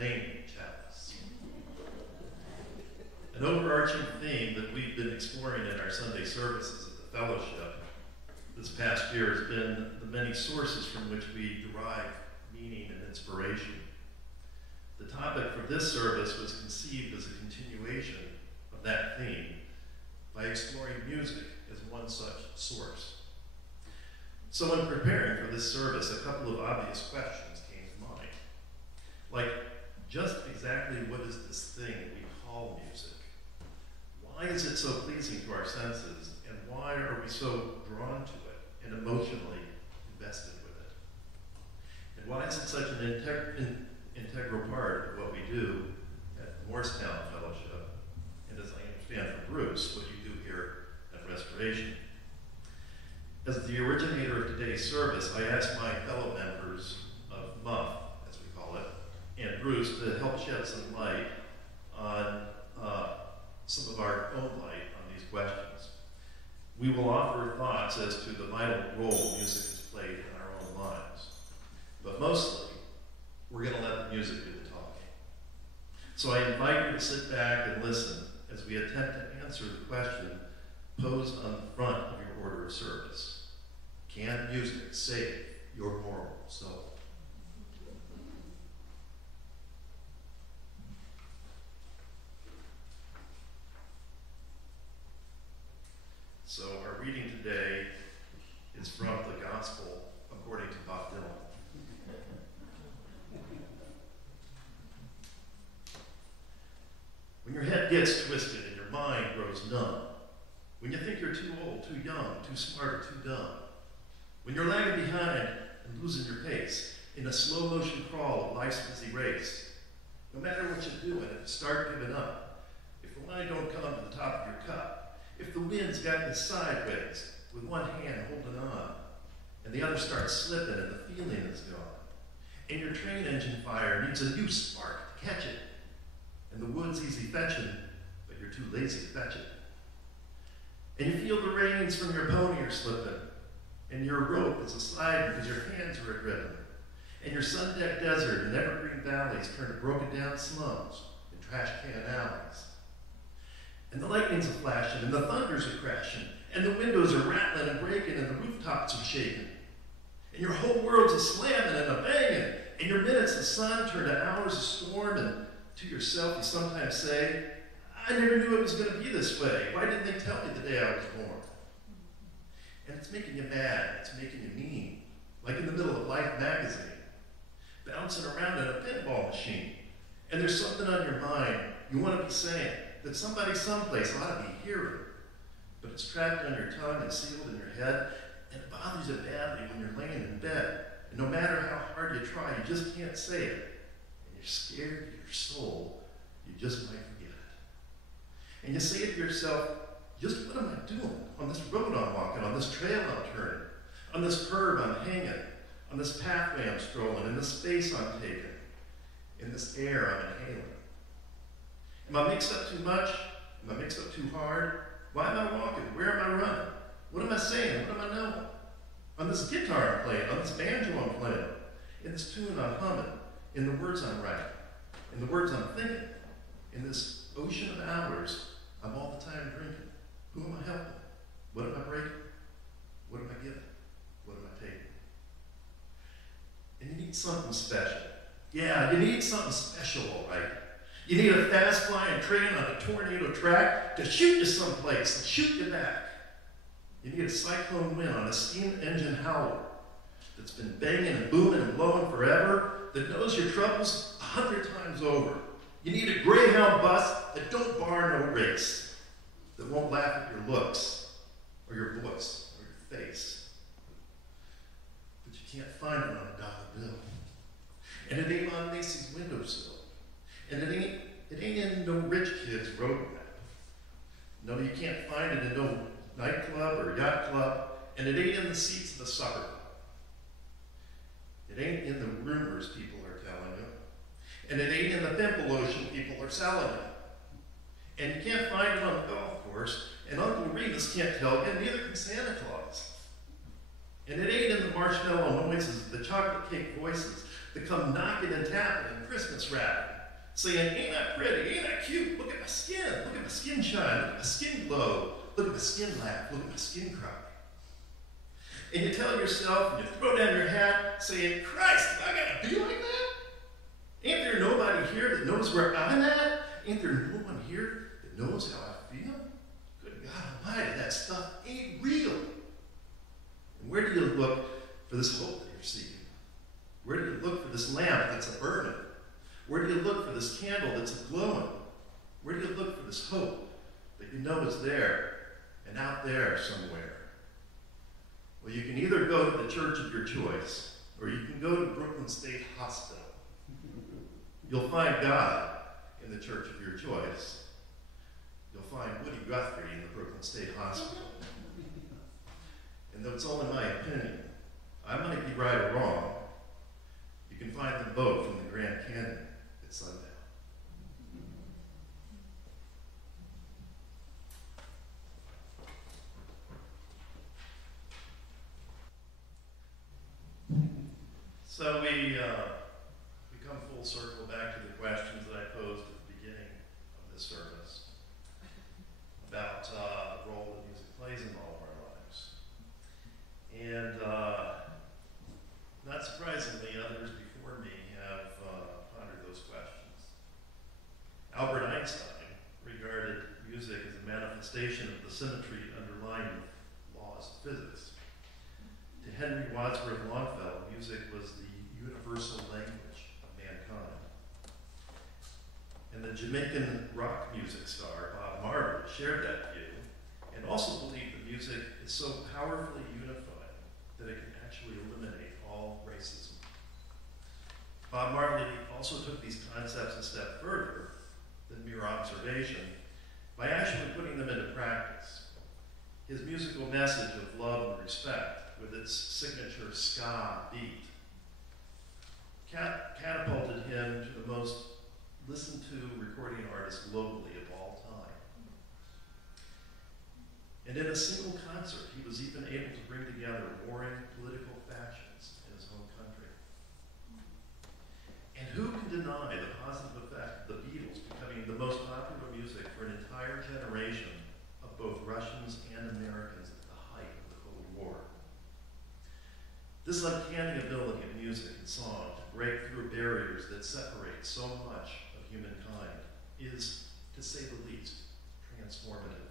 name chalice. An overarching theme that we've been exploring in our Sunday services at the fellowship this past year has been the many sources from which we derive meaning and inspiration. The topic for this service was conceived as a continuation of that theme by exploring music as one such source. So in preparing for this service, a couple of obvious questions came to mind. Like, just exactly what is this thing we call music? Why is it so pleasing to our senses, and why are we so drawn to it and emotionally invested with it? And why is it such an integral part of what we do at the Morristown Fellowship, and as I understand from Bruce, what you do here at Restoration? As the originator of today's service, I asked my fellow members of MUF, as we call it, and Bruce to help shed some light on some of our own light on these questions. We will offer thoughts as to the vital role music has played in our own lives. But mostly, we're going to let the music do the talking. So I invite you to sit back and listen as we attempt to answer the question posed on the front of your order of service. Can music save your moral soul? So our reading today is from the Gospel according to Bod Dylan. When your head gets twisted and your mind grows numb, when you think you're too old, too young, too smart, or too dumb, when you're lagging behind and losing your pace in a slow motion crawl of life's busy race, no matter what you're doing, if you start giving up, if the line don't come to the top of your cup, if the wind's got you sideways with one hand holding on and the other starts slipping and the feeling is gone, and your train engine fire needs a new spark to catch it, and the wood's easy fetching, but you're too lazy to fetch it, and you feel the reins from your pony are slipping, and your rope is a-sliding because your hands are adrift, and your sun-decked desert and evergreen valleys turn to broken-down slums and trash-can alleys. And the lightning's a-flashing, and the thunders are crashing, and the windows are rattling and breaking, and the rooftops are shaking. And your whole world's a-slamming and a-banging, and your minutes of sun turn to hours of storm, and to yourself you sometimes say, I never knew it was going to be this way. Why didn't they tell me the day I was born? And it's making you mad, it's making you mean, like in the middle of Life magazine, bouncing around in a pinball machine. And there's something on your mind you want to be saying that somebody someplace ought to be hearing, but it's trapped on your tongue and sealed in your head, and it bothers you badly when you're laying in bed. And no matter how hard you try, you just can't say it. And you're scared to your soul, you just might forget it. And you say to yourself, just what am I doing on this road I'm walking, on this trail I'm turning, on this curve I'm hanging, on this pathway I'm strolling, in this space I'm taking, in this air I'm inhaling? Am I mixed up too much? Am I mixed up too hard? Why am I walking? Where am I running? What am I saying? What am I knowing? On this guitar I'm playing, on this banjo I'm playing, in this tune I'm humming, in the words I'm writing, in the words I'm thinking, in this ocean of hours I'm all the time drinking. Who am I helping? What am I breaking? What am I giving? What am I taking? And you need something special. Yeah, you need something special, all right. You need a fast-flying train on a tornado track to shoot you someplace and shoot you back. You need a cyclone wind on a steam engine howler that's been banging and booming and blowing forever, that knows your troubles 100 times over. You need a Greyhound bus that don't bar no race, that won't laugh at your looks, or your voice, or your face. But you can't find it on a dollar bill. And it ain't on Macy's windowsill. And it ain't in no rich kid's roadmap. No, you can't find it in no nightclub or yacht club, and it ain't in the seats of the supper club. It ain't in the rumors people are telling you, and it ain't in the pimple lotion people are selling you. And you can't find it on the golf course, and Uncle Remus can't tell you, and neither can Santa Claus. And it ain't in the marshmallow noises, the chocolate cake voices that come knocking and tapping and Christmas wrapping, saying, ain't that pretty, ain't that cute, look at my skin shine, look at my skin glow, look at my skin laugh, look at my skin cry. And you tell yourself, and you throw down your hat, saying, Christ, I gotta be like that? Ain't there nobody here that knows where I'm at? Ain't there no one here that knows how I feel? Good God Almighty, that stuff ain't real. And where do you look for this hope that you're seeking? Where do you look for this lamp that's a burning? Where do you look for this candle that's a glowing? Where do you look for this hope that you know is there and out there somewhere? Well, you can either go to the church of your choice, or you can go to Brooklyn State Hospital. You'll find God in the church of your choice. You'll find Woody Guthrie in the Brooklyn State Hospital. And though it's only my opinion, I might be right or wrong, you can find them both in the Grand Canyon at sundown. So we come full circle back to the questions that I posed at the beginning of this service about the role that music plays in all of our lives. And not surprisingly, others before me have pondered those questions. Albert Einstein regarded music as a manifestation of the symmetry underlying laws of physics. To Henry Wadsworth Longfellow, music was the universal language of mankind. And the Jamaican rock music star, Bob Marley, shared that view and also believed that music is so powerfully unifying that it can actually eliminate all racism. Bob Marley also took these concepts a step further than mere observation by actually putting them into practice. His musical message of love and respect, with its signature ska beat, catapulted him to the most listened to recording artist globally of all time. And in a single concert, he was even able to bring together warring political factions in his home country. And who can deny the positive effect of the Beatles becoming the most popular music for an entire generation of both Russians and Americans at the height of the Cold War? This uncanny ability of music and song to break through barriers that separate so much of humankind is, to say the least, transformative.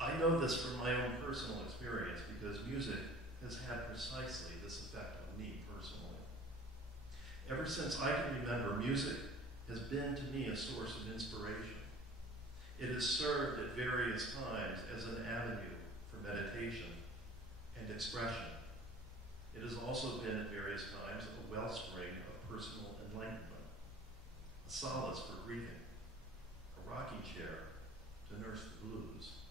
I know this from my own personal experience because music has had precisely this effect on me personally. Ever since I can remember, music has been to me a source of inspiration. It has served at various times as an avenue for meditation and expression. It has also been at various times a wellspring of personal enlightenment, a solace for grieving, a rocking chair to nurse the blues,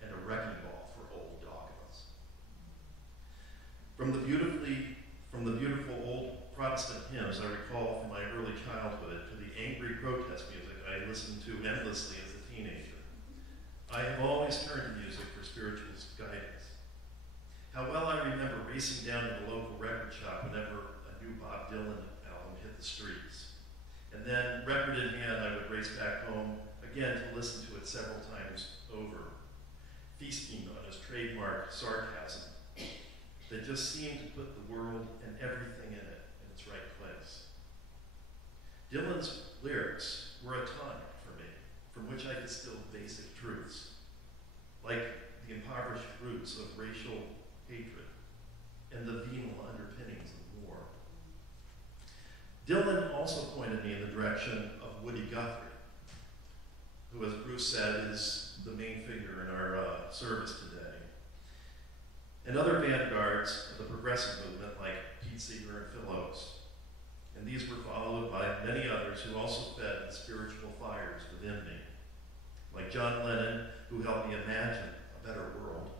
and a wrecking ball for old dogmas. From the beautiful old Protestant hymns I recall from my early childhood to the angry protest music I listened to endlessly as a teenager, I have always turned to music for spiritual guidance. How well I remember racing down to the local record shop whenever a new Bod Dylan album hit the streets. And then, record in hand, I would race back home again to listen to it several times over, feasting on his trademark sarcasm that just seemed to put the world and everything in it in its right place. Dylan's lyrics were a tonic for me, from which I distilled basic truths, like the impoverished roots of racial hatred and the venal underpinnings of war. Dylan also pointed me in the direction of Woody Guthrie, who, as Bruce said, is the main figure in our service today, and other vanguards of the progressive movement like Pete Seeger and Phil Oakes. And these were followed by many others who also fed the spiritual fires within me, like John Lennon, who helped me imagine a better world,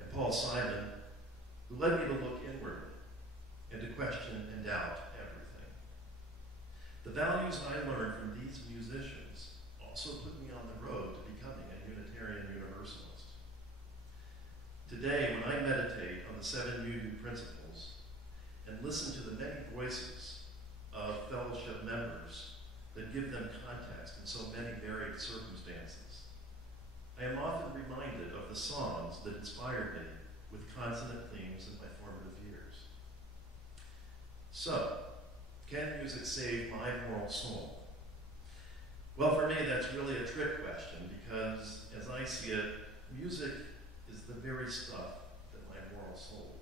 and Paul Simon, who led me to look inwardly and to question and doubt everything. The values I learned from these musicians also put me on the road to becoming a Unitarian Universalist. Today, when I meditate on the 7 UU principles and listen to the many voices of fellowship members that give them context in so many varied circumstances, I am often reminded of the songs that inspired me with consonant themes in my formative years. So, can music save my moral soul? Well, for me, that's really a trick question because, as I see it, music is the very stuff that my moral soul